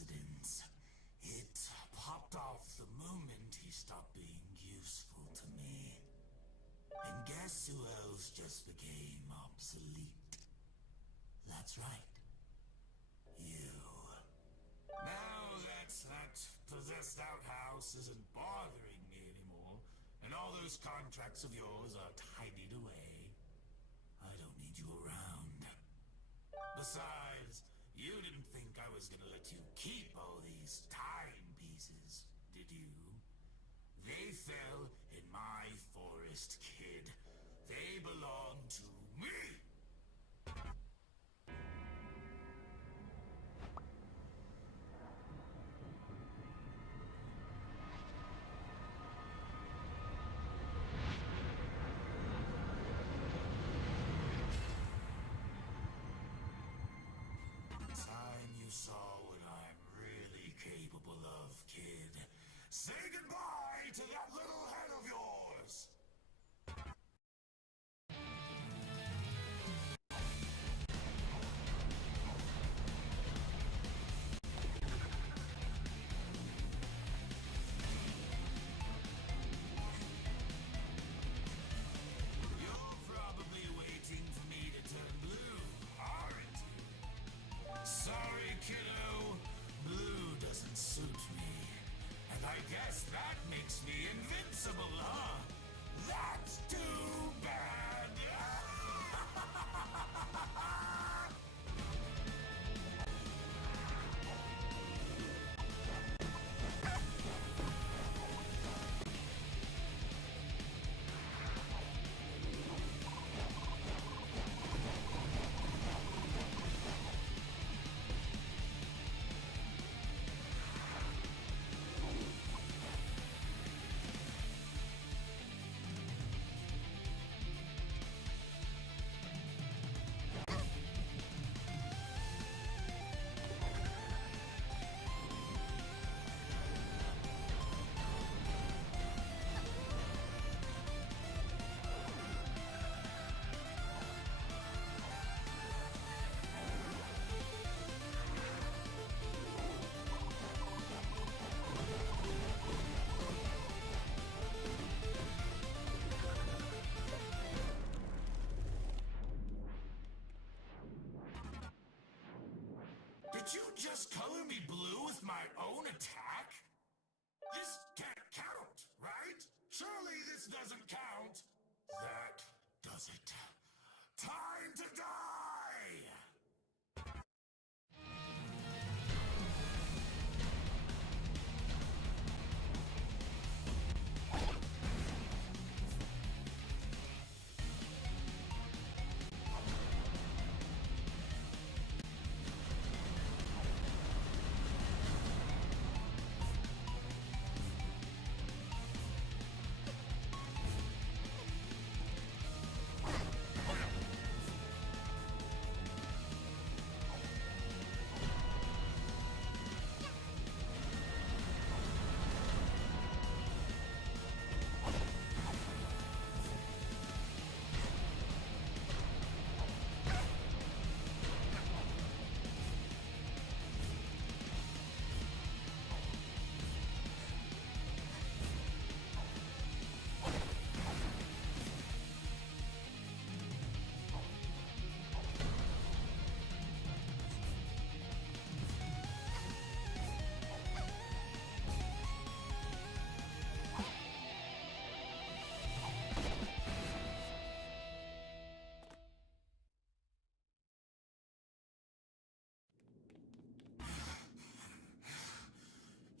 coincidence. It popped off the moment he stopped being useful to me. And guess who else just became obsolete? That's right. You. Now that possessed outhouse isn't bothering me anymore, and all those contracts of yours are tidied away, I don't need you around. Besides, you didn't think I was gonna let you keep all these timepieces, did you? They fell in my forest, kid. They belong to me! Time you saw what I'm really capable of, kid. Say goodbye to that little head of yours! You're probably waiting for me to turn blue, aren't you? Sorry, kiddo. Blue doesn't suit me. And I guess that makes me invincible, huh? That's too bad! Did you just color me blue with my own attack? This can't count, right? Surely this doesn't count. That does it. Time to die!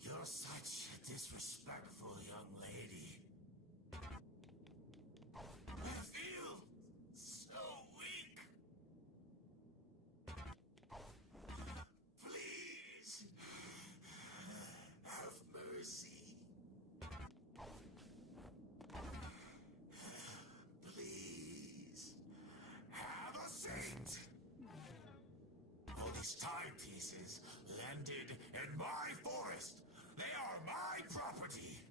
You're such a disrespectful young lady. I feel so weak. Please, have mercy. Please, have a seat. All these timepieces landed in my forest. They are my property.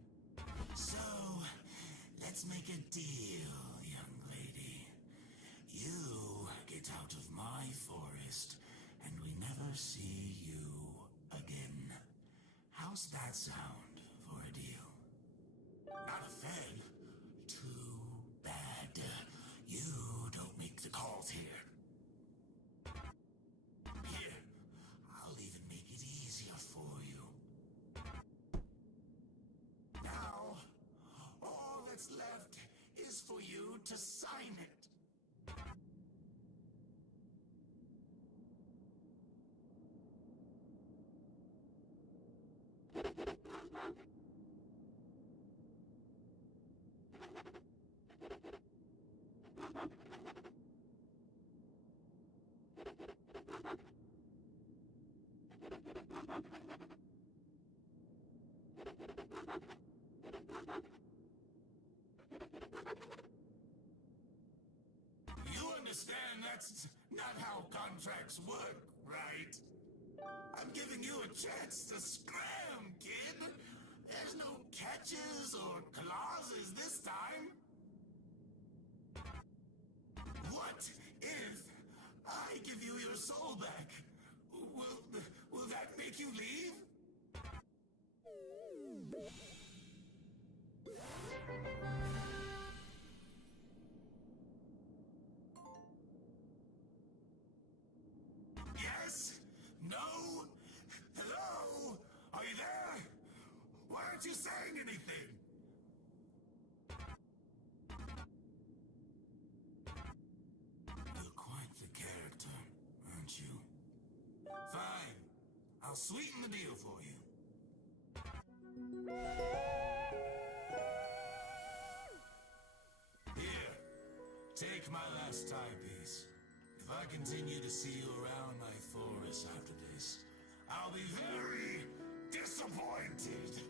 So, let's make a deal, young lady. You get out of my forest, and we never see you again. How's that sound for a deal? Not a fan. Too bad. You don't make the calls here. Here, I'll even make it easier for you. Now, all that's left is for you to sign it. You understand that's not how contracts work, right? I'm giving you a chance to scram, kid. There's no catches or clauses this time. What if I give you your soul back? Will that make you leave? Yes? No? Hello? Are you there? Why aren't you saying anything? You're quite the character, aren't you? Fine. I'll sweeten the deal for you. Here, take my last timepiece. If I continue to see you around my forest after this, I'll be very disappointed.